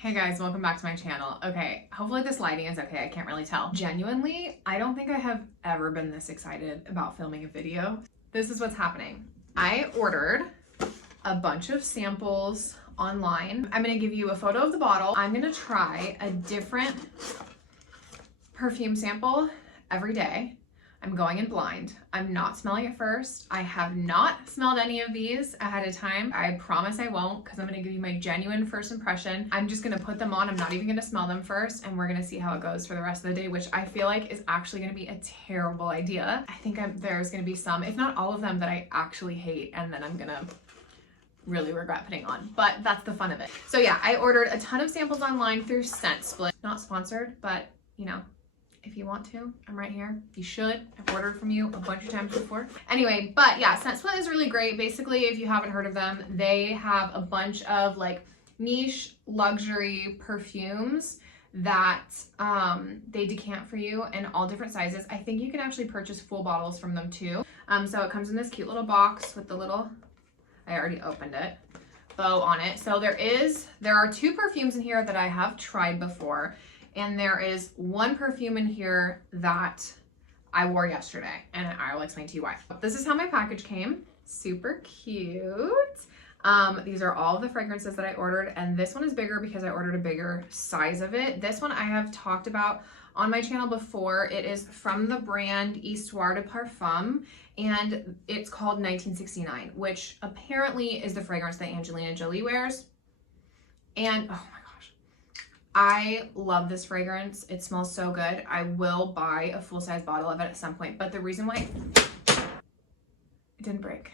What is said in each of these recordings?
Hey guys, welcome back to my channel. Okay, hopefully this lighting is okay. I can't really tell. Genuinely, I don't think I have ever been this excited about filming a video. This is what's happening. I ordered a bunch of samples online. I'm gonna give you a photo of the bottle. I'm gonna try a different perfume sample every day. I'm going in blind. I'm not smelling it first. I have not smelled any of these ahead of time. I promise I won't, because I'm gonna give you my genuine first impression. I'm just gonna put them on. I'm not even gonna smell them first, and we're gonna see how it goes for the rest of the day, which I feel like is actually gonna be a terrible idea. I think there's gonna be some, if not all of them, that I actually hate, and then I'm gonna really regret putting on, but that's the fun of it. So yeah, I ordered a ton of samples online through Scent Split. Not sponsored, but you know, if you want to, I'm right here. You should. I've ordered from you a bunch of times before. Anyway, but yeah, Scent Split is really great. Basically, if you haven't heard of them, they have a bunch of like niche luxury perfumes that they decant for you in all different sizes. I think you can actually purchase full bottles from them too. So it comes in this cute little box with the little, I already opened it, bow on it. So there are two perfumes in here that I have tried before. And there is one perfume in here that I wore yesterday, and I will explain to you why. This is how my package came. Super cute. These are all of the fragrances that I ordered, and this one is bigger because I ordered a bigger size of it. This one I have talked about on my channel before. It is from the brand Histoire de Parfum, and it's called 1969, which apparently is the fragrance that Angelina Jolie wears. And oh my I love this fragrance. It smells so good. I will buy a full-size bottle of it at some point, but the reason why it didn't break,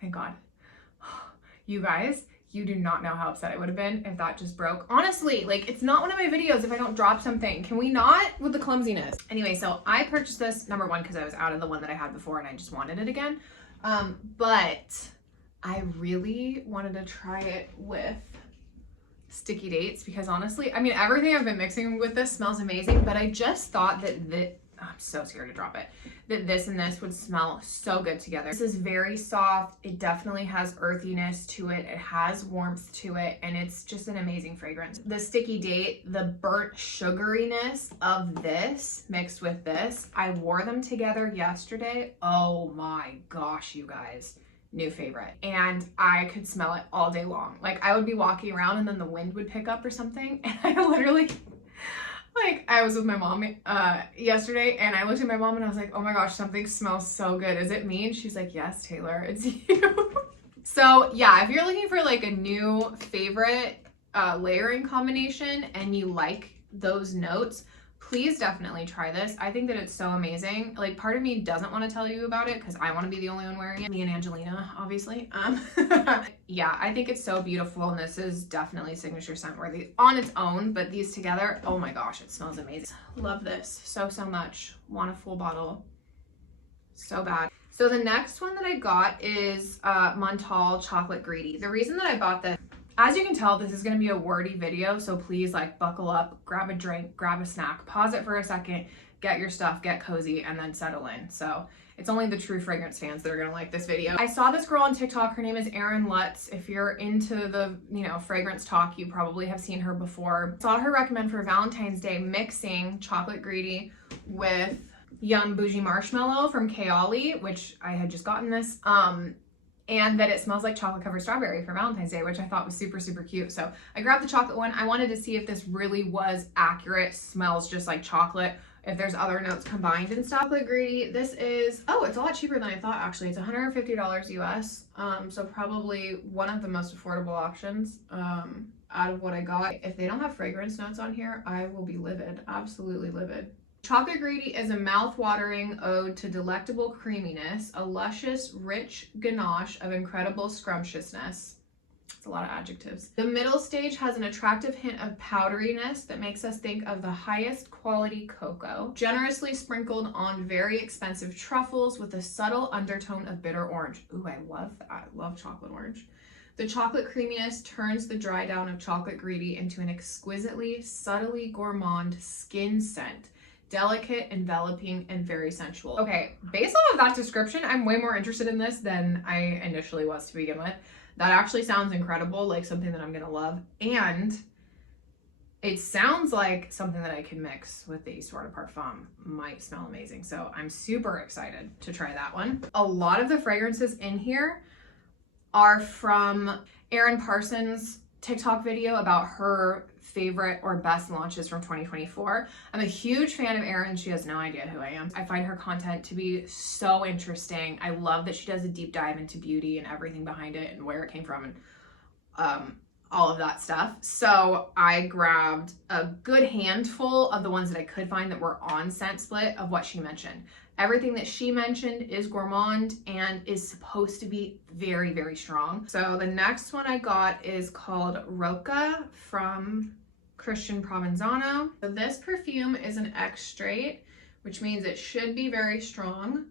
thank God. You guys, you do not know how upset I would have been if that just broke. Honestly, like, it's not one of my videos if I don't drop something. Can we not with the clumsiness? Anyway, so I purchased this, number one, because I was out of the one that I had before and I just wanted it again. But I really wanted to try it with sticky dates, because honestly, I mean, everything I've been mixing with this smells amazing, but I just thought that I'm so scared to drop it, that this and this would smell so good together. This is very soft. It definitely has earthiness to it. It has warmth to it, and it's just an amazing fragrance. The sticky date, the burnt sugariness of this mixed with this, I wore them together yesterday. Oh my gosh, you guys. New favorite, and I could smell it all day long. Like, I would be walking around and then the wind would pick up or something, and I literally, like, I was with my mom yesterday, and I looked at my mom and I was like, oh my gosh, something smells so good. Is it me? And she's like, yes, Taylor, it's you. So yeah, if you're looking for like a new favorite layering combination and you like those notes, please definitely try this. I think that it's so amazing. Like, part of me doesn't want to tell you about it because I want to be the only one wearing it. Me and Angelina, obviously. Yeah, I think it's so beautiful, and this is definitely signature scent worthy on its own, but these together, oh my gosh, it smells amazing. Love this so much. Want a full bottle so bad. So the next one that I got is Montal Chocolate Greedy. The reason that I bought this, as you can tell, this is going to be a wordy video, so please, like, buckle up, grab a drink, grab a snack, pause it for a second, get your stuff, get cozy, and then settle in. So it's only the true fragrance fans that are going to like this video. I saw this girl on TikTok. Her name is Erin Lutz. If you're into the, you know, fragrance talk, you probably have seen her before. Saw her recommend for Valentine's Day mixing Chocolate Greedy with Yum Bougie Marshmallow from Kaoli, which I had just gotten this. And that it smells like chocolate covered strawberry for Valentine's Day, which I thought was super cute. So I grabbed the chocolate one. I wanted to see if this really was accurate, smells just like chocolate, if there's other notes combined and stuff. Chocolate Greedy, this is, oh, it's a lot cheaper than I thought, actually. It's $150 US, so probably one of the most affordable options out of what I got. If they don't have fragrance notes on here, I will be livid, absolutely livid. Chocolate Greedy is a mouth-watering ode to delectable creaminess, a luscious, rich ganache of incredible scrumptiousness. It's a lot of adjectives. The middle stage has an attractive hint of powderiness that makes us think of the highest quality cocoa, generously sprinkled on very expensive truffles with a subtle undertone of bitter orange. Ooh, I love that. I love chocolate orange. The chocolate creaminess turns the dry down of Chocolate Greedy into an exquisitely, subtly gourmand skin scent. Delicate, enveloping, and very sensual. Okay, based off of that description, I'm way more interested in this than I initially was to begin with. That actually sounds incredible, like something that I'm gonna love. And It sounds like something that I could mix with the Histoire de Parfum. Might smell amazing. So I'm super excited to try that one. A lot of the fragrances in here are from Erin Parsons' TikTok video about her favorite or best launches from 2024. I'm a huge fan of Erin. She has no idea who I am. I find her content to be so interesting. I love that she does a deep dive into beauty and everything behind it and where it came from and all of that stuff. So I grabbed a good handful of the ones that I could find that were on Scent Split of what she mentioned. Everything that she mentioned is gourmand and is supposed to be very, very strong. So the next one I got is called Roca from Christian Provenzano. So this perfume is an extrait, which means it should be very strong.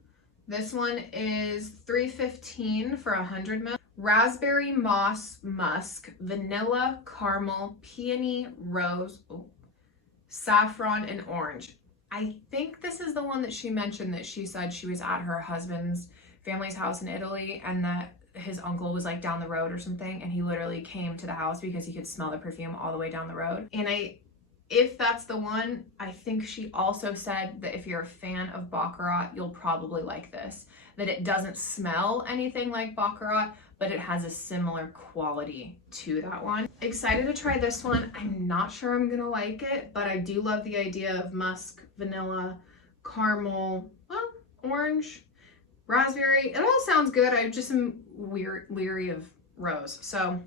This one is $3.15 for 100 ml. Raspberry moss musk, vanilla, caramel, peony, rose, saffron, and orange. I think this is the one that she mentioned that she said she was at her husband's family's house in Italy and that his uncle was like down the road or something and he literally came to the house because he could smell the perfume all the way down the road. And if that's the one, I think she also said that if you're a fan of Baccarat, you'll probably like this. That it doesn't smell anything like Baccarat, but it has a similar quality to that one. Excited to try this one. I'm not sure I'm gonna like it, but I do love the idea of musk, vanilla, caramel, well, orange, raspberry. It all sounds good. I just am leery of rose. So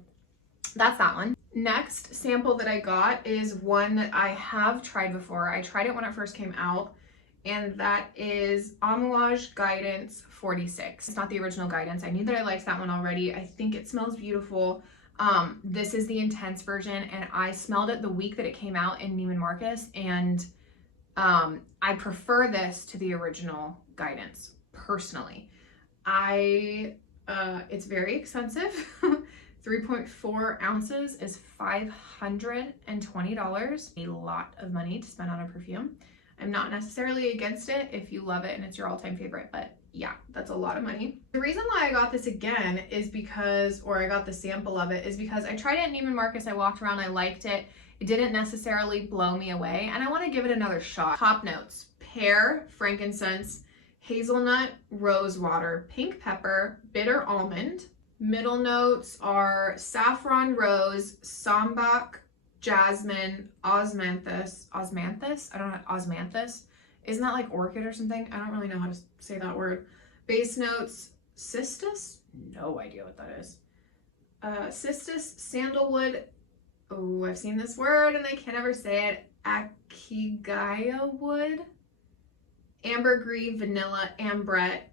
that's that one. Next sample that I got is one that I have tried before. I tried it when it first came out, and that is Amouage Guidance 46. It's not the original Guidance. I knew that I liked that one already. I think it smells beautiful. This is the intense version, and I smelled it the week that it came out in Neiman Marcus, and I prefer this to the original Guidance, personally. It's very expensive. 3.4 ounces is $520. A lot of money to spend on a perfume. I'm not necessarily against it if you love it and it's your all-time favorite, but yeah, that's a lot of money. The reason why I got this again is because, or I got the sample of it, is because I tried it at Neiman Marcus, I walked around, I liked it. It didn't necessarily blow me away, and I want to give it another shot. Top notes: pear, frankincense, hazelnut, rosewater, pink pepper, bitter almond. Middle notes are saffron, rose, sambac, jasmine, osmanthus. Osmanthus? I don't know. Osmanthus? Isn't that like orchid or something? I don't really know how to say that word. Base notes: cistus? No idea what that is. Cistus, sandalwood. Oh, I've seen this word and I can't ever say it. Akigaya wood. Ambergris, vanilla, ambrette,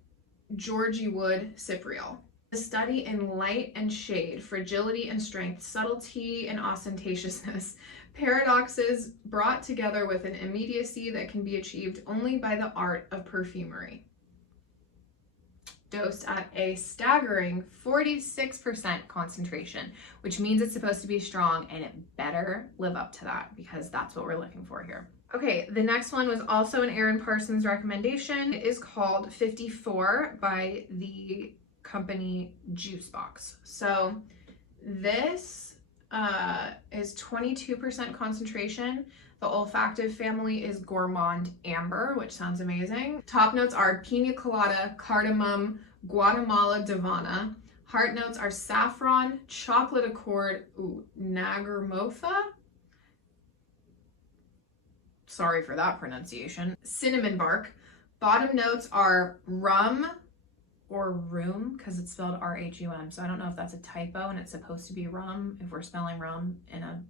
Georgie wood, cypriol. The study in light and shade, fragility and strength, subtlety and ostentatiousness, paradoxes brought together with an immediacy that can be achieved only by the art of perfumery. Dosed at a staggering 46% concentration, which means it's supposed to be strong, and it better live up to that because that's what we're looking for here. Okay, the next one was also an Erin Parsons recommendation. It is called 54 by the company Juicebox. So this is 22% concentration. The olfactive family is Gourmand Amber, which sounds amazing. Top notes are Pina Colada, Cardamom, Guatemala Divana. Heart notes are saffron, chocolate accord, Nagarmotha. Sorry for that pronunciation. Cinnamon bark. Bottom notes are rum, or room, because it's spelled R-H-U-M. So I don't know if that's a typo and it's supposed to be rum, if we're spelling rum in a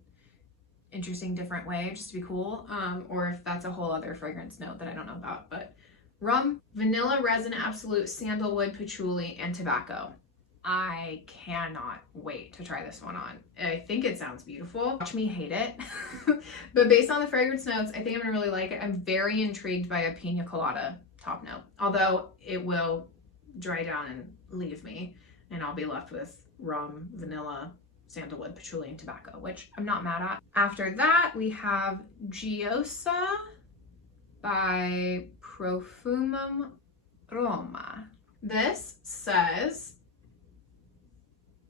interesting different way just to be cool, or if that's a whole other fragrance note that I don't know about. But rum, vanilla, resin, absolute, sandalwood, patchouli, and tobacco. I cannot wait to try this one on. I think it sounds beautiful. Watch me hate it. But based on the fragrance notes, I think I'm gonna really like it. I'm very intrigued by a pina colada top note, although it will dry down and leave me, and I'll be left with rum, vanilla, sandalwood, patchouli, and tobacco, which I'm not mad at. After that, we have Giosa by Profumum Roma. This says,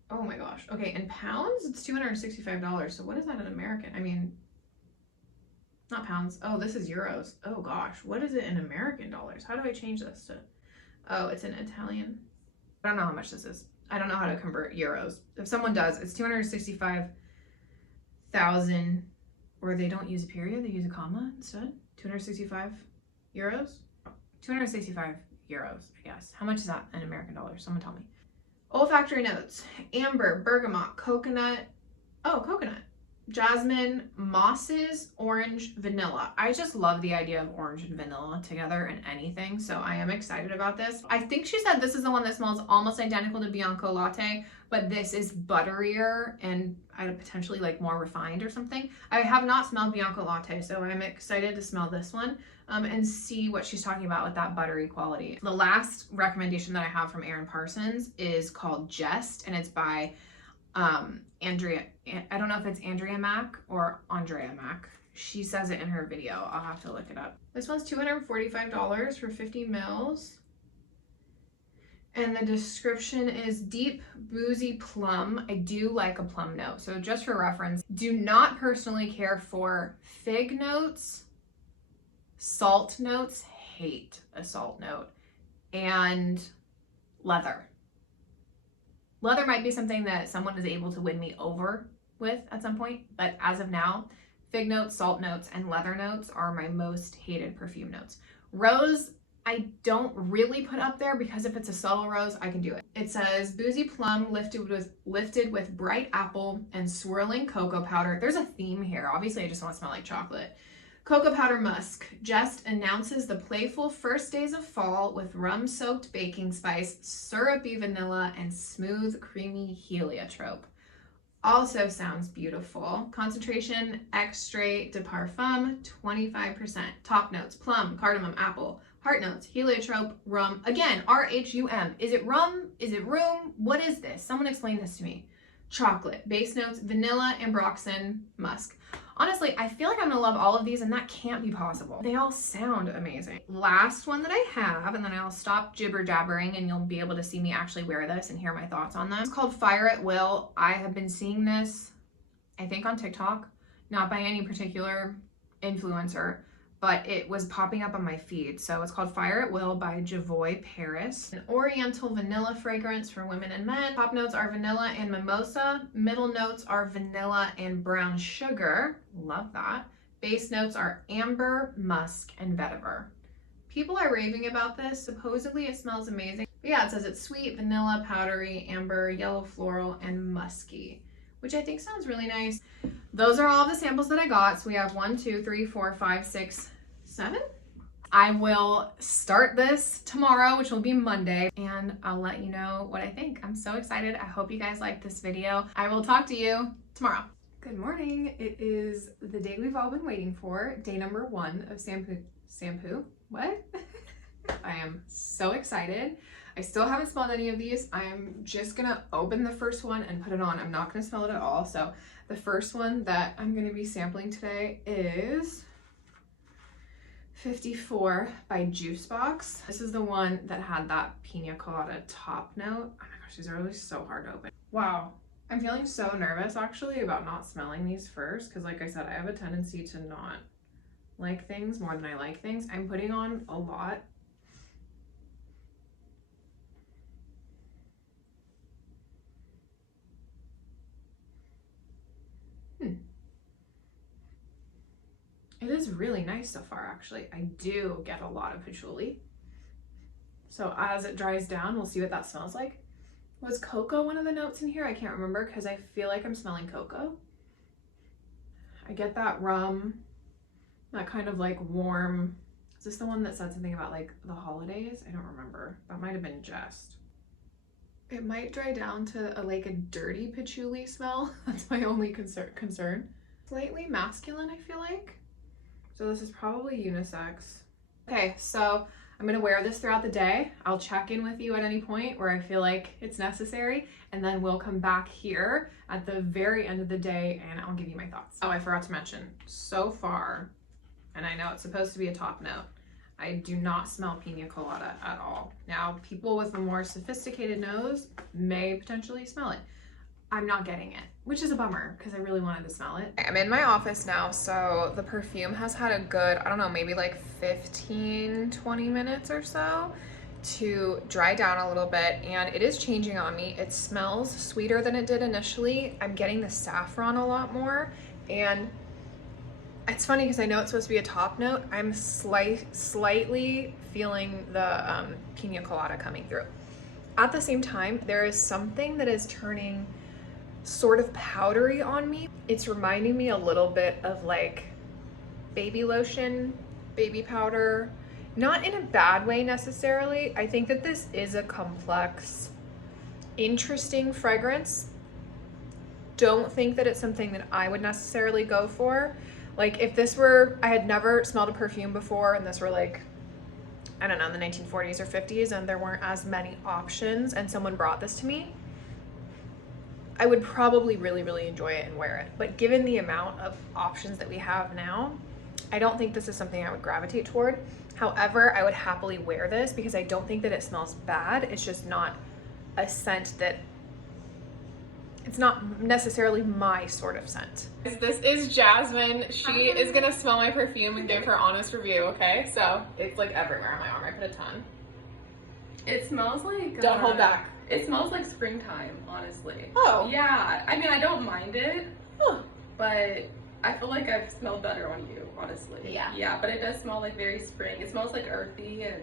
oh my gosh, okay, in pounds, it's $265. So what is that in American? I mean, not pounds. Oh, this is euros. Oh gosh, what is it in American dollars? How do I change this to, oh, it's in Italian. I don't know how much this is. I don't know how to convert euros. If someone does, it's 265,000, or they don't use a period, they use a comma instead. 265 euros? 265 euros, I guess. How much is that in American dollars? Someone tell me. Olfactory notes: amber, bergamot, coconut. Oh, coconut. Jasmine, mosses, orange, vanilla. I just love the idea of orange and vanilla together in anything, so I am excited about this. I think she said this is the one that smells almost identical to Bianco Latte, but this is butterier and potentially like more refined or something. I have not smelled Bianco Latte, so I'm excited to smell this one and see what she's talking about with that buttery quality. The last recommendation that I have from Erin Parsons is called Jest, and it's by Andrea, I don't know if it's Andrea Mack or Andrea Mack. She says it in her video. I'll have to look it up. This one's $245 for 50 mils. And the description is deep, boozy plum. I do like a plum note. So just for reference, do not personally care for fig notes, salt notes, hate a salt note, and leather. Leather might be something that someone is able to win me over with at some point, but as of now, fig notes, salt notes, and leather notes are my most hated perfume notes. Rose, I don't really put up there because if it's a subtle rose, I can do it. It says boozy plum lifted with bright apple and swirling cocoa powder. There's a theme here. Obviously, I just want to smell like chocolate. Cocoa powder musk just announces the playful first days of fall with rum-soaked baking spice, syrupy vanilla, and smooth, creamy heliotrope. Also sounds beautiful. Concentration, extrait de parfum, 25%. Top notes, plum, cardamom, apple. Heart notes, heliotrope, rum. Again, R-H-U-M. Is it rum? Is it room? What is this? Someone explain this to me. Chocolate. Base notes, vanilla, ambroxan, musk. Honestly, I feel like I'm gonna love all of these, and that can't be possible. They all sound amazing. Last one that I have, and then I'll stop jibber jabbering and you'll be able to see me actually wear this and hear my thoughts on them. It's called Fire at Will. I have been seeing this, I think on TikTok, not by any particular influencer, but it was popping up on my feed. So it's called Fire at Will by Javoy Paris. An oriental vanilla fragrance for women and men. Top notes are vanilla and mimosa. Middle notes are vanilla and brown sugar. Love that. Base notes are amber, musk, and vetiver. People are raving about this. Supposedly it smells amazing. But yeah, it says it's sweet, vanilla, powdery, amber, yellow floral, and musky, which I think sounds really nice. Those are all the samples that I got. So we have 1, 2, 3, 4, 5, 6, 7. I will start this tomorrow, which will be Monday, and I'll let you know what I think. I'm so excited. I hope you guys liked this video. I will talk to you tomorrow. Good morning. It is the day we've all been waiting for, day number 1 of shampoo. What? I am so excited. I still haven't smelled any of these. I'm just gonna open the first one and put it on. I'm not gonna smell it at all. So the first one that I'm gonna be sampling today is 54 by Juicebox. This is the one that had that pina colada top note. Oh my gosh, these are really so hard to open. Wow, I'm feeling so nervous actually about not smelling these first, because like I said, I have a tendency to not like things more than I like things. I'm putting on a lot. It is really nice so far, actually. I do get a lot of patchouli. So as it dries down, we'll see what that smells like. Was cocoa one of the notes in here? I can't remember because I feel like I'm smelling cocoa. I get that rum, that kind of like warm. Is this the one that said something about like the holidays? I don't remember. That might have been Jest. It might dry down to like a dirty patchouli smell. That's my only concern. Slightly masculine, I feel like. So this is probably unisex. Okay, so I'm gonna wear this throughout the day. I'll check in with you at any point where I feel like it's necessary, and then we'll come back here at the very end of the day and I'll give you my thoughts. Oh, I forgot to mention, so far, and I know it's supposed to be a top note, I do not smell pina colada at all. Now, people with a more sophisticated nose may potentially smell it. I'm not getting it, which is a bummer because I really wanted to smell it. I'm in my office now, so the perfume has had a good, I don't know, maybe like 15, 20 minutes or so to dry down a little bit, and it is changing on me. It smells sweeter than it did initially. I'm getting the saffron a lot more, and it's funny because I know it's supposed to be a top note. I'm slightly feeling the pina colada coming through. At the same time, there is something that is turning sort of powdery on me. It's reminding me a little bit of like baby lotion, baby powder, not in a bad way necessarily. I think that this is a complex, interesting fragrance. Don't think that it's something that I would necessarily go for. Like if this were, I had never smelled a perfume before and this were like, I don't know, in the 1940s or 50s and there weren't as many options and someone brought this to me, I would probably really enjoy it and wear it. But given the amount of options that we have now, I don't think this is something I would gravitate toward. However, I would happily wear this because I don't think that it smells bad. It's just not a scent that, it's not necessarily my sort of scent. This is Jasmine. She is gonna smell my perfume and give her honest review, okay? So it's like everywhere on my arm. I put a ton. It smells like... Don't hold back. It smells like springtime, honestly. Oh. Yeah, I mean, I don't mind it, Huh. but I feel like I've smelled better on you, honestly. Yeah. Yeah, but it does smell like very spring. It smells like earthy and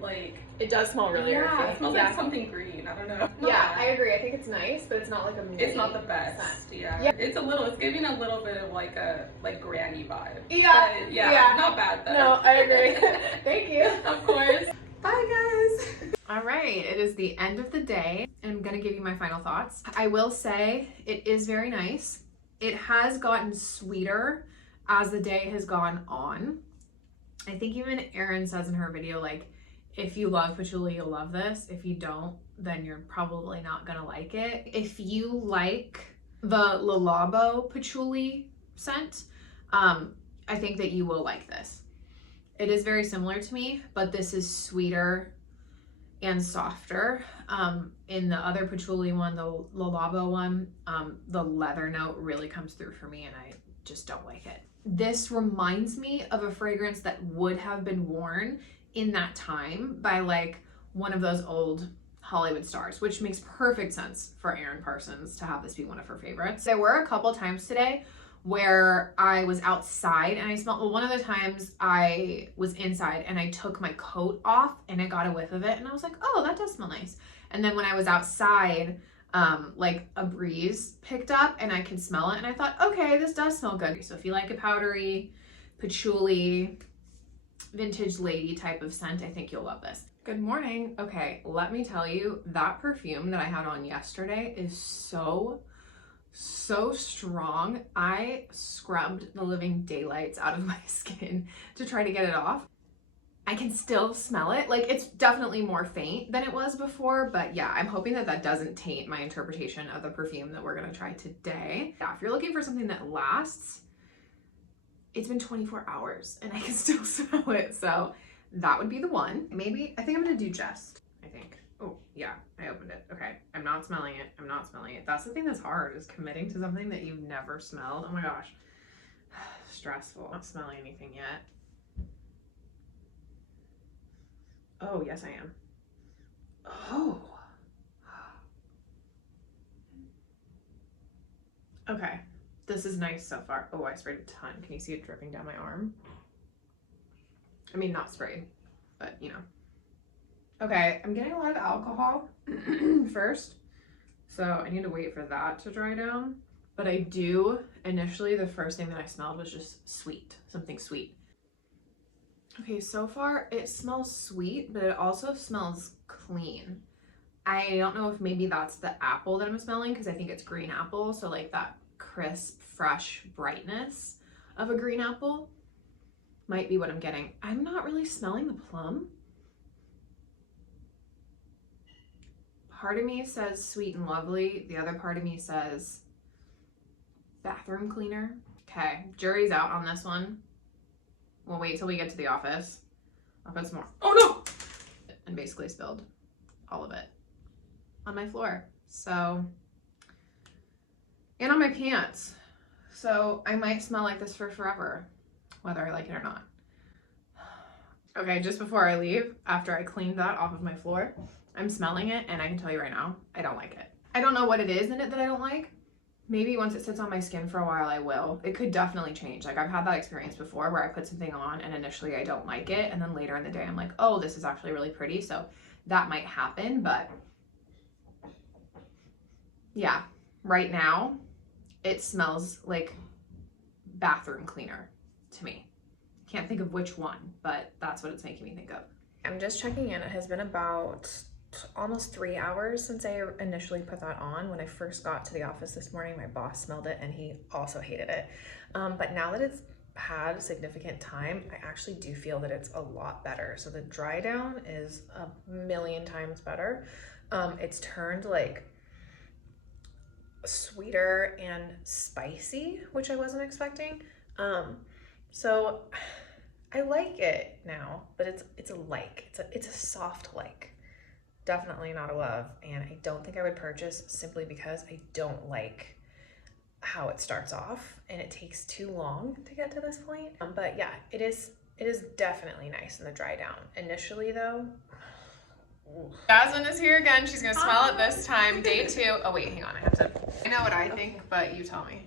like... It does smell really earthy. It smells like something green. I don't know. Yeah, I agree. I think it's nice, but it's not like a It's not the best. Yeah. It's giving a little bit of like a granny vibe. Yeah. But yeah. Not bad though. No, I agree. Thank you. Of course. Bye guys. All right, it is the end of the day. I'm gonna give you my final thoughts. I will say it is very nice. It has gotten sweeter as the day has gone on. I think even Erin says in her video, like, if you love patchouli, you'll love this. If you don't, then you're probably not gonna like it. If you like the Le Labo patchouli scent, I think that you will like this. It is very similar to me, but this is sweeter and softer. In the other patchouli one, the Le Labo one, the leather note really comes through for me and I just don't like it. This reminds me of a fragrance that would have been worn in that time by like one of those old Hollywood stars, which makes perfect sense for Erin Parsons to have this be one of her favorites. There were a couple times today where I was outside and I smelled, well, one of the times I was inside and I took my coat off and I got a whiff of it and I was like, oh, that does smell nice. And then when I was outside, like a breeze picked up and I could smell it and I thought, okay, this does smell good. So if you like a powdery, patchouli, vintage lady type of scent, I think you'll love this. Good morning. Okay, let me tell you, that perfume that I had on yesterday is so strong. I scrubbed the living daylights out of my skin to try to get it off. I can still smell it. Like, it's definitely more faint than it was before, but yeah, I'm hoping that that doesn't taint my interpretation of the perfume that we're gonna try today. Yeah, if you're looking for something that lasts, it's been 24 hours and I can still smell it, so that would be the one. Maybe, I think I'm gonna do Just, I think. Oh, yeah, I opened it. Okay, I'm not smelling it. I'm not smelling it. That's the thing that's hard, is committing to something that you've never smelled. Oh my gosh. Stressful. I'm not smelling anything yet. Oh, yes, I am. Oh. Okay, this is nice so far. Oh, I sprayed a ton. Can you see it dripping down my arm? I mean, not sprayed, but you know. Okay, I'm getting a lot of alcohol first, so I need to wait for that to dry down. But I do, initially, the first thing that I smelled was just sweet, something sweet. Okay, so far it smells sweet, but it also smells clean. I don't know if maybe that's the apple that I'm smelling, because I think it's green apple, so like that crisp, fresh brightness of a green apple might be what I'm getting. I'm not really smelling the plum. Part of me says sweet and lovely. The other part of me says bathroom cleaner. Okay, jury's out on this one. We'll wait till we get to the office. I'll put some more. Oh no! And basically spilled all of it on my floor. So and on my pants. So I might smell like this for forever, whether I like it or not. Okay, just before I leave, after I cleaned that off of my floor, I'm smelling it, and I can tell you right now, I don't like it. I don't know what it is in it that I don't like. Maybe once it sits on my skin for a while, I will. It could definitely change. Like, I've had that experience before where I put something on and initially I don't like it, and then later in the day I'm like, oh, this is actually really pretty. So that might happen, but yeah, right now it smells like bathroom cleaner to me. Can't think of which one, but that's what it's making me think of. I'm just checking in. It has been about almost 3 hours since I initially put that on. When I first got to the office this morning, my boss smelled it and he also hated it. But now that it's had significant time, I actually do feel that it's a lot better. So the dry down is a million times better. It's turned like sweeter and spicy, which I wasn't expecting. So I like it now, but it's a like. It's a soft like. Definitely not a love, and I don't think I would purchase simply because I don't like how it starts off and it takes too long to get to this point. But yeah, it is definitely nice in the dry down. Initially though, Jasmine is here again. She's gonna smell it this time. Day 2. Oh wait, hang on. I know what I think, but you tell me.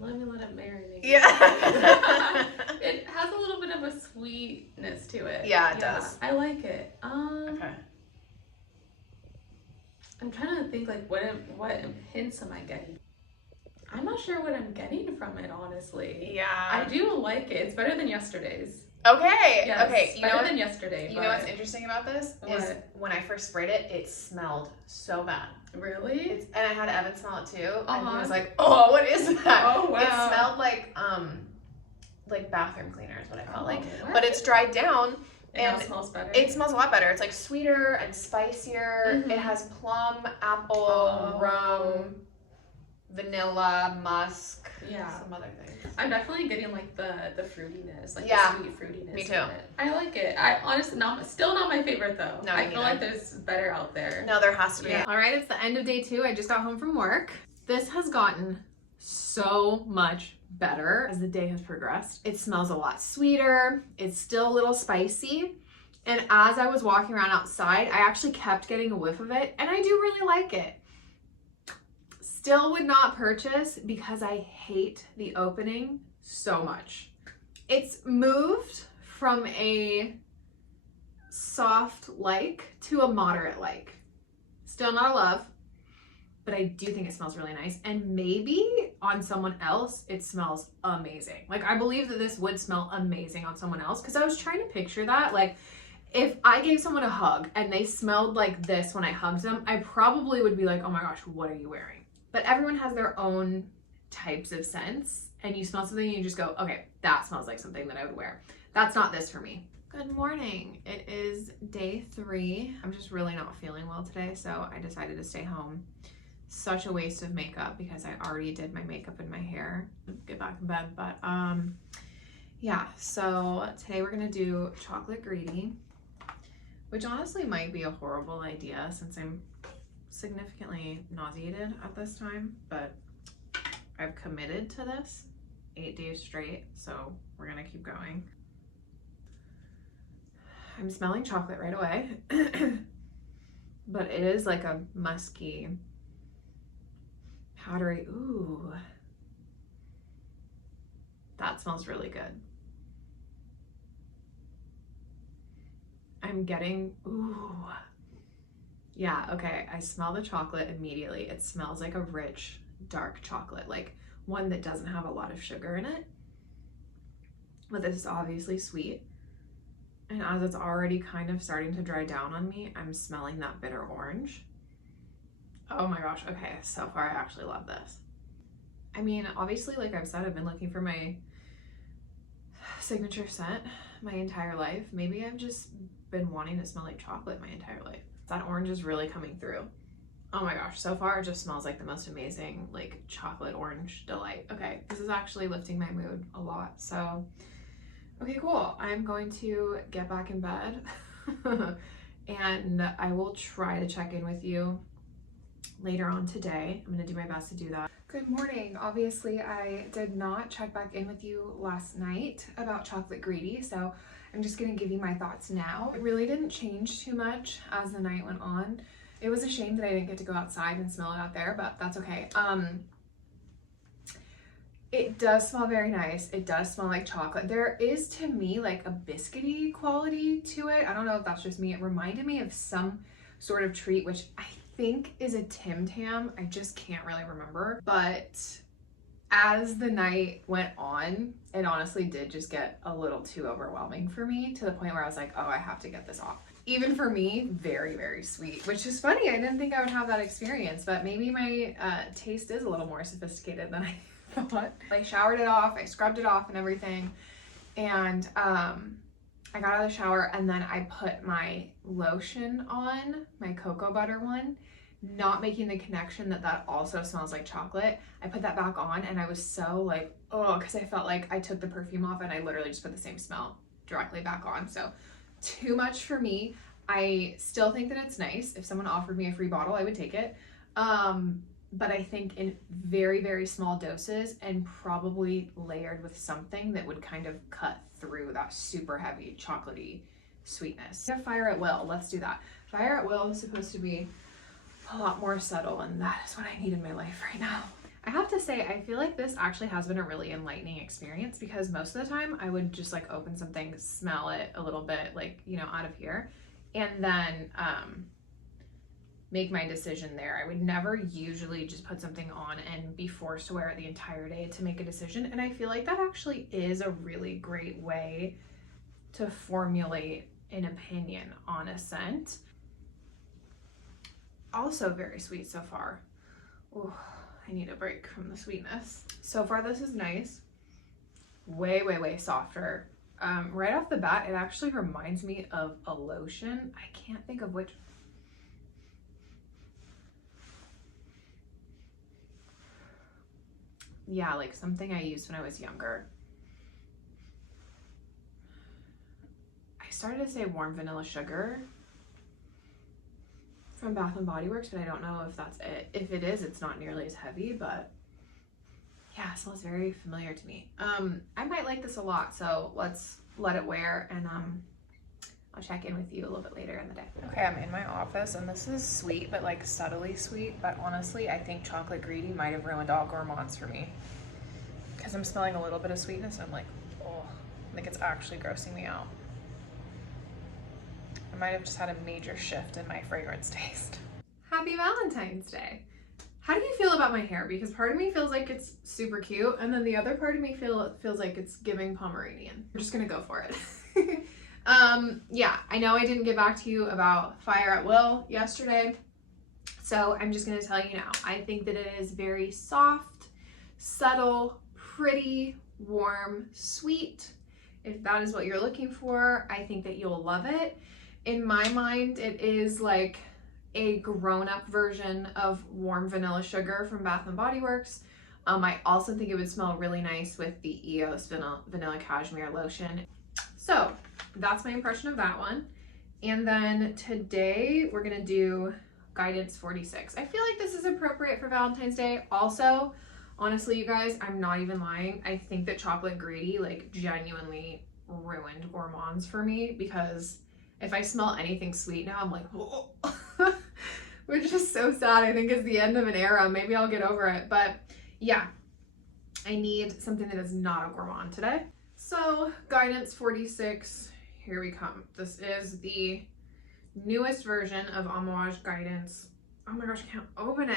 Let it marinate. Yeah. It has a little bit of a sweetness to it. Yeah, it does. I like it. Okay. I'm trying to think like what hints am I getting? I'm not sure what I'm getting from it, honestly. Yeah. I do like it. It's better than yesterday's. Okay. Yes, Okay. You know better what? than yesterday. You know what's interesting about this is when I first sprayed it, it smelled so bad. Really? And I had Evan smell it too, and he Uh-huh. was like, "Oh, what is that?" Oh, wow. It smelled like bathroom cleaner is what I felt like, what? but it's dried down. And And it smells better. it smells a lot better. It's like sweeter and spicier. Mhm. It has plum, apple, rum, vanilla, musk, some other things. I'm definitely getting like the fruitiness, like Yeah. the sweet fruitiness. Me too. in it. I like it. I honestly still not my favorite though. No, I me feel neither. like there's better out there. No, there has to be. Yeah. All right, it's the end of day 2. I just got home from work. This has gotten so much better as the day has progressed. It smells a lot sweeter. It's still a little spicy. And as I was walking around outside, I actually kept getting a whiff of it, and I do really like it. Still would not purchase because I hate the opening so much. It's moved from a soft like to a moderate like. Still not a love, but I do think it smells really nice. And maybe on someone else, it smells amazing. Like, I believe that this would smell amazing on someone else, because I was trying to picture that. Like, if I gave someone a hug and they smelled like this when I hugged them, I probably would be like, oh my gosh, what are you wearing? But everyone has their own types of scents, and you smell something and you just go, okay, that smells like something that I would wear. That's not this for me. Good morning. It is day 3. I'm just really not feeling well today, so I decided to stay home. Such a waste of makeup because I already did my makeup and my hair. Get back in bed, but yeah, so today we're gonna do chocolate greedy, which honestly might be a horrible idea since I'm significantly nauseated at this time, but I've committed to this 8 days straight, so we're gonna keep going. I'm smelling chocolate right away, but it is like a musky, powdery, ooh. That smells really good. I'm getting, ooh. Yeah, okay, I smell the chocolate immediately. It smells like a rich, dark chocolate, like one that doesn't have a lot of sugar in it. But this is obviously sweet. And as it's already kind of starting to dry down on me, I'm smelling that bitter orange. Oh my gosh, okay, so far I actually love this. I mean, obviously, like I've said, I've been looking for my signature scent my entire life. Maybe I've just been wanting to smell like chocolate my entire life. That orange is really coming through. Oh my gosh, so far it just smells like the most amazing, like chocolate orange delight. Okay, this is actually lifting my mood a lot, so okay, cool. I'm going to get back in bed and I will try to check in with you later on today. I'm gonna do my best to do that. Good morning. Obviously, I did not check back in with you last night about chocolate greedy, so I'm just gonna give you my thoughts now. It really didn't change too much as the night went on. It was a shame that I didn't get to go outside and smell it out there, but that's okay. It does smell very nice. It does smell like chocolate. There is, to me, like a biscuity quality to it. I don't know if that's just me. It reminded me of some sort of treat, which I think is a Tim Tam. I just can't really remember. But as the night went on, it honestly did just get a little too overwhelming for me, to the point where I was like, oh, I have to get this off. Even for me, very, very sweet, which is funny. I didn't think I would have that experience, but maybe my taste is a little more sophisticated than I thought. I showered it off, I scrubbed it off and everything, and I got out of the shower, and then I put my lotion on, my cocoa butter one, not making the connection that that also smells like chocolate. I put that back on, and I was so like, oh, because I felt like I took the perfume off and I literally just put the same smell directly back on. So too much for me. I still think that it's nice. If someone offered me a free bottle, I would take it. But I think in very, very small doses, and probably layered with something that would kind of cut through that super heavy chocolatey sweetness. Yeah, Fire at Will, let's do that. Fire at Will is supposed to be a lot more subtle, and that is what I need in my life right now. I have to say, I feel like this actually has been a really enlightening experience, because most of the time I would just like open something, smell it a little bit, like, you know, out of here, and then make my decision there. I would never usually just put something on and be forced to wear it the entire day to make a decision. And I feel like that actually is a really great way to formulate an opinion on a scent. Also very sweet so far. Ooh, I need a break from the sweetness. So far this is nice. Way, way, way softer. Right off the bat, it actually reminds me of a lotion. I can't think of which. Yeah, like something I used when I was younger. I started to say Warm Vanilla Sugar from Bath and Body Works, but I don't know if that's it. If it is, it's not nearly as heavy, but yeah, it smells very familiar to me. I might like this a lot, so let's let it wear, and I'll check in with you a little bit later in the day. Okay, I'm in my office, and this is sweet, but like subtly sweet. But honestly, I think Chocolate Greedy might have ruined all gourmands for me, because I'm smelling a little bit of sweetness, and I'm like, oh, like it's actually grossing me out. I might have just had a major shift in my fragrance taste. Happy Valentine's Day. How do you feel about my hair? Because part of me feels like it's super cute, and then the other part of me feels like it's giving Pomeranian. I'm just gonna go for it. Yeah, I know I didn't get back to you about Fire at Will yesterday, so I'm just gonna tell you now. I think that it is very soft, subtle, pretty, warm, sweet. If that is what you're looking for, I think that you'll love it. In my mind, it is like a grown-up version of Warm Vanilla Sugar from Bath and Body Works. I also think it would smell really nice with the EOS Vanilla Cashmere Lotion. So that's my impression of that one. And then today we're gonna do Guidance 46. I feel like this is appropriate for Valentine's Day. Also, honestly, you guys, I'm not even lying. I think that Chocolate Greedy like genuinely ruined gourmands for me, because if I smell anything sweet now, I'm like, oh. Which is so sad. I think it's the end of an era. Maybe I'll get over it. But yeah, I need something that is not a gourmand today. So Guidance 46, here we come. This is the newest version of Amouage Guidance. Oh my gosh, I can't open it.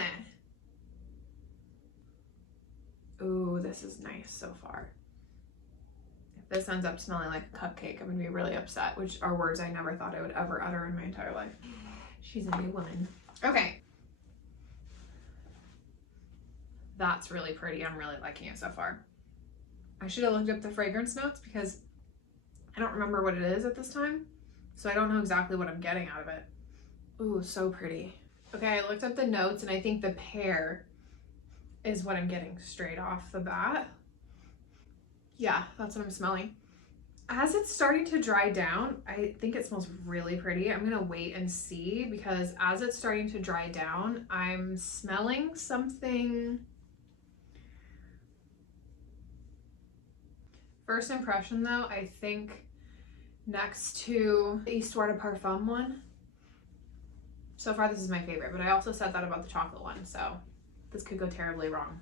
Ooh, this is nice so far. If this ends up smelling like a cupcake, I'm gonna be really upset, which are words I never thought I would ever utter in my entire life. She's a new woman. Okay. That's really pretty. I'm really liking it so far. I should have looked up the fragrance notes, because I don't remember what it is at this time, so I don't know exactly what I'm getting out of it. Ooh, so pretty. Okay, I looked up the notes, and I think the pear is what I'm getting straight off the bat. Yeah, that's what I'm smelling. As it's starting to dry down, I think it smells really pretty. I'm gonna wait and see because as it's starting to dry down, I'm smelling something. First impression though, I think next to the Histoire de Parfum one. So far this is my favorite, but I also said that about the chocolate one, so this could go terribly wrong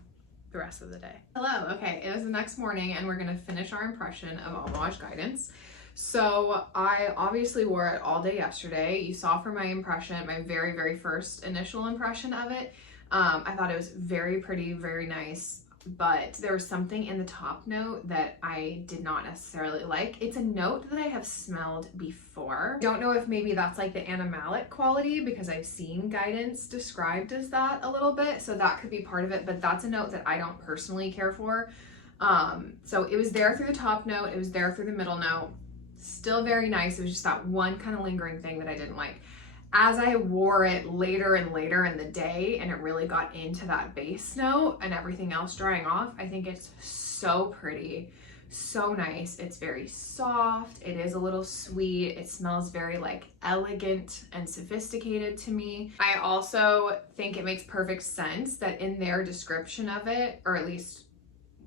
the rest of the day. Hello, okay, it is the next morning and we're gonna finish our impression of Homage Guidance. So I obviously wore it all day yesterday. You saw from my impression, my very, very first initial impression of it. I thought it was very pretty, very nice, but there was something in the top note that I did not necessarily like. It's a note that I have smelled before. Don't know if maybe that's like the animalic quality because I've seen Guidance described as that a little bit, so that could be part of it, but that's a note that I don't personally care for. So it was there through the top note, it was there through the middle note, still very nice. It was just that one kind of lingering thing that I didn't like. As I wore it later and later in the day and it really got into that base note and everything else drying off, I think it's so pretty, so nice. It's very soft, it is a little sweet, it smells very like elegant and sophisticated to me. I also think it makes perfect sense that in their description of it, or at least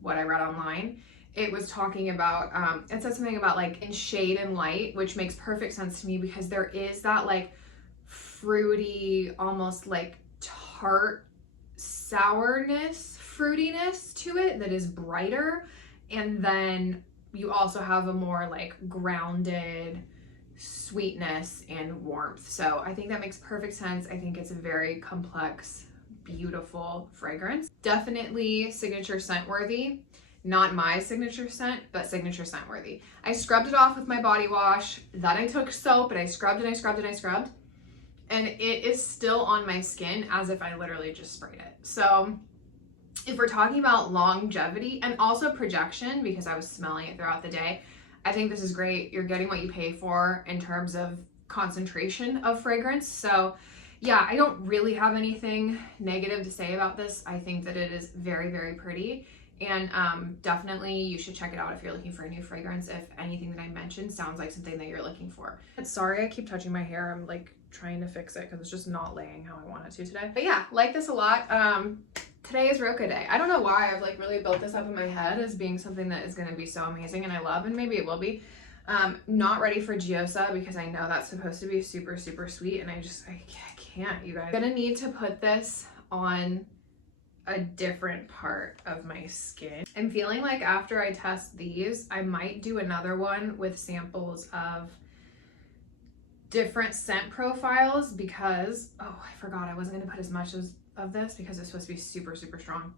what I read online, it was talking about, it said something about like in shade and light, which makes perfect sense to me because there is that like fruity, almost like tart sourness, fruitiness to it that is brighter. And then you also have a more like grounded sweetness and warmth. So I think that makes perfect sense. I think it's a very complex, beautiful fragrance. Definitely signature scent worthy. Not my signature scent, but signature scent worthy. I scrubbed it off with my body wash. Then I took soap and I scrubbed and I scrubbed and I scrubbed. And it is still on my skin as if I literally just sprayed it. So if we're talking about longevity and also projection, because I was smelling it throughout the day, I think this is great. You're getting what you pay for in terms of concentration of fragrance. So yeah, I don't really have anything negative to say about this. I think that it is very, very pretty. And definitely you should check it out if you're looking for a new fragrance, if anything that I mentioned sounds like something that you're looking for. Sorry, I keep touching my hair. I'm like trying to fix it because it's just not laying how I want it to today. But yeah, like this a lot. Today is Roca Day. I don't know why I've like really built this up in my head as being something that is going to be so amazing and I love, and maybe it will be. Not ready for Gyoza because I know that's supposed to be super, super sweet and I can't, you guys. I'm gonna need to put this on a different part of my skin. I'm feeling like after I test these, I might do another one with samples of different scent profiles because, oh, I forgot I wasn't gonna put as much of this because it's supposed to be super, super strong.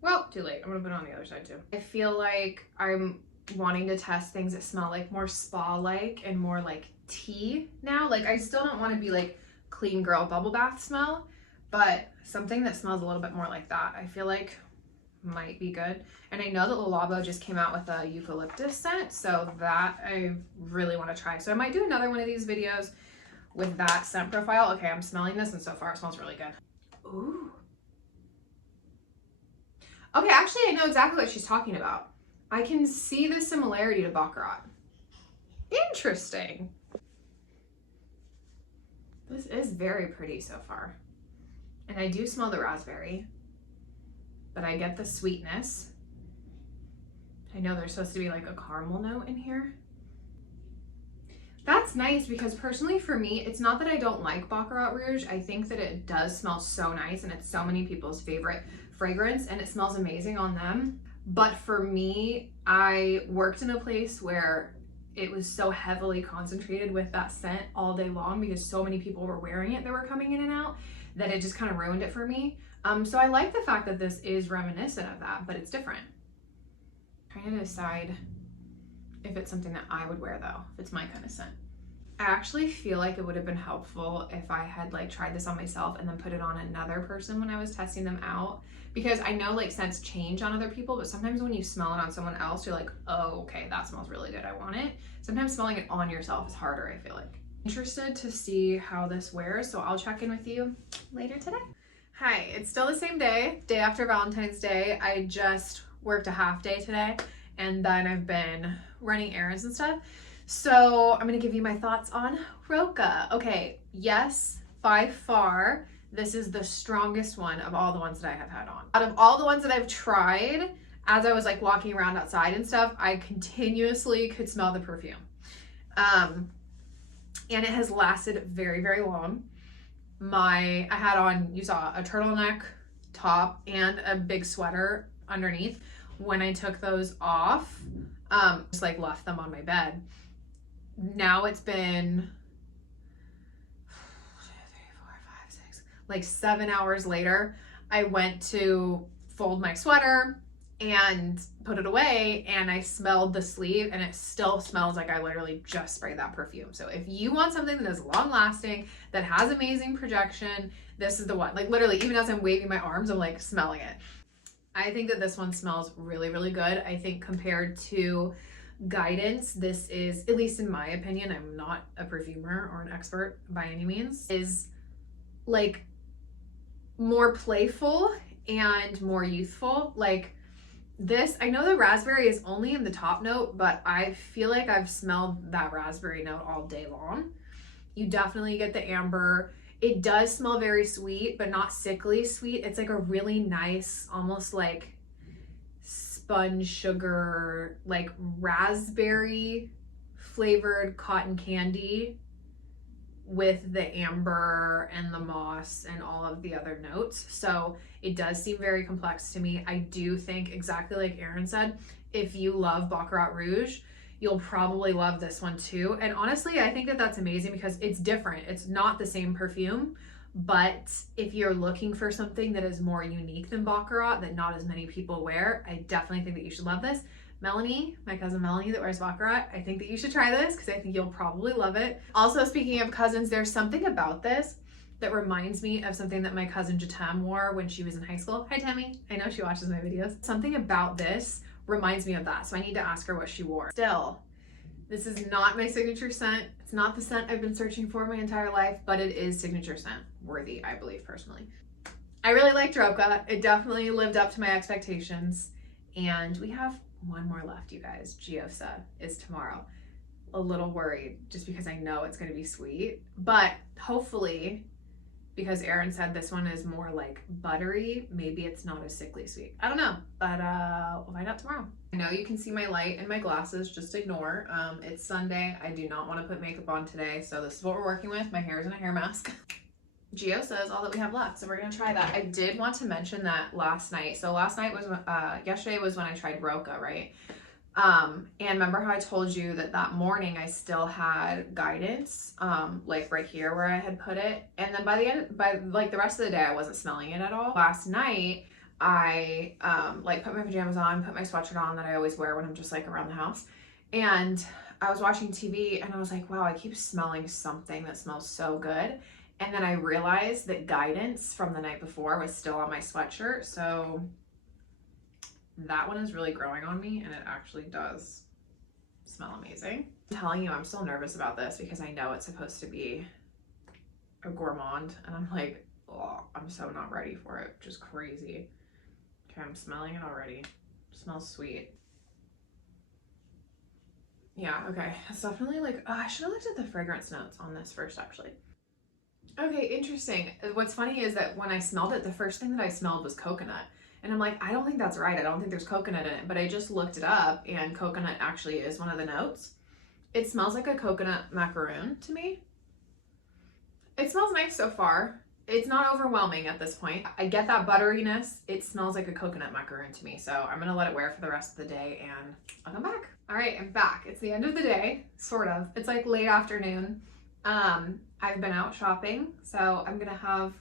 Well, too late. I'm gonna put it on the other side too. I feel like I'm wanting to test things that smell like more spa-like and more like tea now. Like I still don't want to be like clean girl bubble bath smell, but something that smells a little bit more like that I feel like might be good. And I know that Le Labo just came out with a eucalyptus scent, so that I really want to try. So I might do another one of these videos with that scent profile. Okay, I'm smelling this and so far it smells really good. Ooh. Okay, actually I know exactly what she's talking about. I can see the similarity to Baccarat. Interesting. This is very pretty so far. And I do smell the raspberry, but I get the sweetness. I know there's supposed to be like a caramel note in here. That's nice because personally for me, it's not that I don't like Baccarat Rouge. I think that it does smell so nice and it's so many people's favorite fragrance and it smells amazing on them. But for me, I worked in a place where it was so heavily concentrated with that scent all day long because so many people were wearing it that were coming in and out that it just kind of ruined it for me. So I like the fact that this is reminiscent of that, but it's different. I'm trying to decide if it's something that I would wear though, if it's my kind of scent. I actually feel like it would have been helpful if I had like tried this on myself and then put it on another person when I was testing them out, because I know like scents change on other people, but sometimes when you smell it on someone else, you're like, oh, okay, that smells really good, I want it. Sometimes smelling it on yourself is harder, I feel like. Interested to see how this wears, so I'll check in with you later today. Hi, it's still the same day after Valentine's Day. I just worked a half day today and then I've been running errands and stuff. So I'm gonna give you my thoughts on Roca. Okay, yes, by far, this is the strongest one of all the ones that I have had on. Out of all the ones that I've tried, as I was like walking around outside and stuff, I continuously could smell the perfume. And it has lasted very, very long. I had on, you saw, a turtleneck top and a big sweater underneath. When I took those off, just like left them on my bed. Now it's been like 7 hours later. I went to fold my sweater and put it away, and I smelled the sleeve, and it still smells like I literally just sprayed that perfume. So if you want something that is long lasting, that has amazing projection, this is the one. Like literally, even as I'm waving my arms, I'm like smelling it. I think that this one smells really, really good. I think compared to Guidance, this is, at least in my opinion, I'm not a perfumer or an expert by any means, is like more playful and more youthful. Like this, I know the raspberry is only in the top note, but I feel like I've smelled that raspberry note all day long. You definitely get the amber. It does smell very sweet, but not sickly sweet. It's like a really nice, almost like sponge sugar, like raspberry flavored cotton candy with the amber and the moss and all of the other notes. So it does seem very complex to me. I do think, exactly like Erin said, if you love Baccarat Rouge, you'll probably love this one too. And honestly, I think that that's amazing because it's different. It's not the same perfume, but if you're looking for something that is more unique than Baccarat, that not as many people wear, I definitely think that you should love this. Melanie, my cousin Melanie that wears Baccarat, I think that you should try this because I think you'll probably love it. Also, speaking of cousins, there's something about this that reminds me of something that my cousin Jatam wore when she was in high school. Hi, Tammy. I know she watches my videos. Something about this reminds me of that, so I need to ask her what she wore. Still, this is not my signature scent. It's not the scent I've been searching for my entire life, but it is signature scent worthy, I believe, personally. I really liked Roca. It definitely lived up to my expectations, and we have one more left, you guys. Giosa is tomorrow. A little worried just because I know it's going to be sweet, but hopefully, because Erin said this one is more like buttery, maybe it's not as sickly sweet. I don't know, but we'll find out tomorrow. I know you can see my light in my glasses, just ignore. It's Sunday. I do not want to put makeup on today, so this is what we're working with. My hair is in a hair mask. Giosa is all that we have left, so we're gonna try that. I did want to mention that last night. So last night was, yesterday was when I tried Roca, right? And remember how I told you that that morning I still had Guidance, like right here where I had put it. And then by like the rest of the day, I wasn't smelling it at all. Last night, I like put my pajamas on, put my sweatshirt on that I always wear when I'm just like around the house. And I was watching TV and I was like, wow, I keep smelling something that smells so good. And then I realized that Guidance from the night before was still on my sweatshirt. So that one is really growing on me, and it actually does smell amazing. I'm telling you, I'm still nervous about this because I know it's supposed to be a gourmand, and I'm like, oh, I'm so not ready for it. Just crazy. Okay, I'm smelling it already. It smells sweet. Yeah, okay. It's definitely like, oh, I should have looked at the fragrance notes on this first, actually. Okay, interesting. What's funny is that when I smelled it, the first thing that I smelled was coconut. And I'm like, I don't think that's right. I don't think there's coconut in it. But I just looked it up, and coconut actually is one of the notes. It smells like a coconut macaroon to me. It smells nice so far. It's not overwhelming at this point. I get that butteriness. It smells like a coconut macaroon to me. So I'm going to let it wear for the rest of the day, and I'll come back. All right, I'm back. It's the end of the day, sort of. It's like late afternoon. I've been out shopping, so I'm gonna have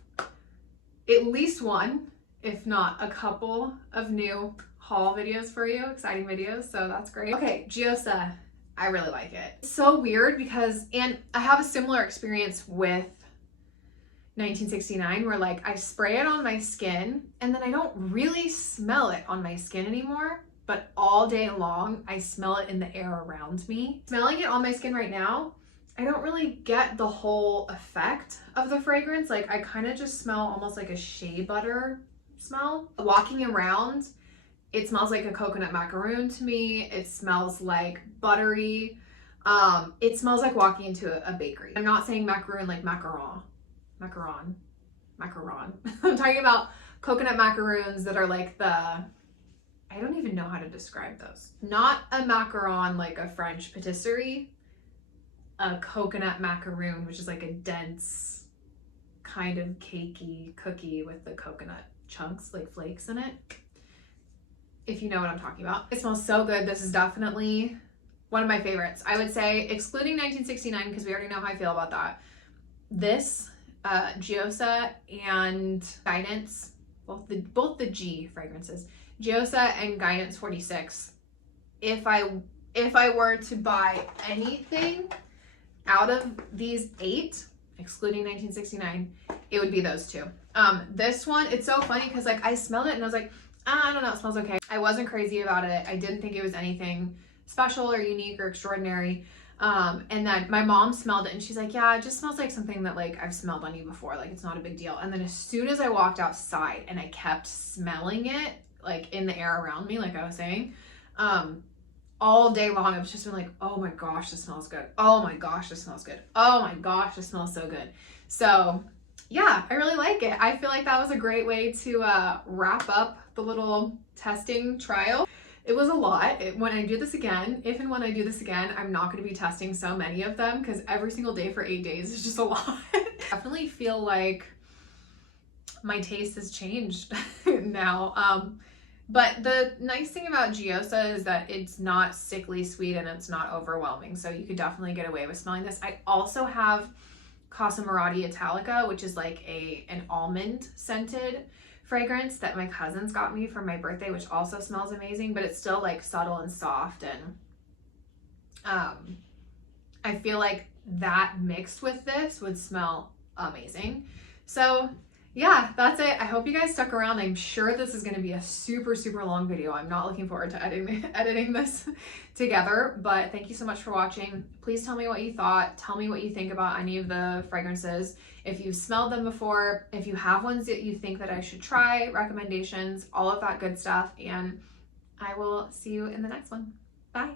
at least one, if not a couple of new haul videos for you, exciting videos, so that's great. Okay, Giosa, I really like it. It's so weird because, and I have a similar experience with 1969 where like I spray it on my skin and then I don't really smell it on my skin anymore, but all day long I smell it in the air around me. Smelling it on my skin right now, I don't really get the whole effect of the fragrance. Like I kind of just smell almost like a shea butter smell. Walking around It smells like a coconut macaroon to me. It smells like buttery. It smells like walking into a bakery. I'm not saying macaroon like macaron. I'm talking about coconut macaroons that are like I don't even know how to describe those. Not a macaron like a French patisserie, a coconut macaroon, which is like a dense kind of cakey cookie with the coconut chunks, like flakes in it. If you know what I'm talking about. It smells so good. This is definitely one of my favorites. I would say, excluding 1969, because we already know how I feel about that. This, Giosa and Guidance, both the G fragrances, Giosa and Guidance 46. If I were to buy anything out of these 8, excluding 1969, it would be those 2. This one, it's so funny because like I smelled it and I was like, I don't know, it smells okay. I wasn't crazy about it. I didn't think it was anything special or unique or extraordinary. And then my mom smelled it and she's like, yeah, it just smells like something that like I've smelled on you before. Like it's not a big deal. And then as soon as I walked outside and I kept smelling it like in the air around me, like I was saying, all day long, I was just been like, oh my gosh, this smells good. Oh my gosh, this smells good. Oh my gosh, this smells so good. So yeah, I really like it. I feel like that was a great way to wrap up the little testing trial. It was a lot. When I do this again, if and when I do this again, I'm not going to be testing so many of them because every single day for 8 days is just a lot. Definitely feel like my taste has changed now. But the nice thing about Giosa is that it's not sickly sweet and it's not overwhelming. So you could definitely get away with smelling this. I also have Casa Murati Italica, which is like an almond scented fragrance that my cousins got me for my birthday, which also smells amazing, but it's still like subtle and soft. And I feel like that mixed with this would smell amazing. So yeah, that's it. I hope you guys stuck around. I'm sure this is going to be a super, super long video. I'm not looking forward to editing this together, but thank you so much for watching. Please tell me what you thought. Tell me what you think about any of the fragrances. If you've smelled them before, if you have ones that you think that I should try, recommendations, all of that good stuff. And I will see you in the next one. Bye.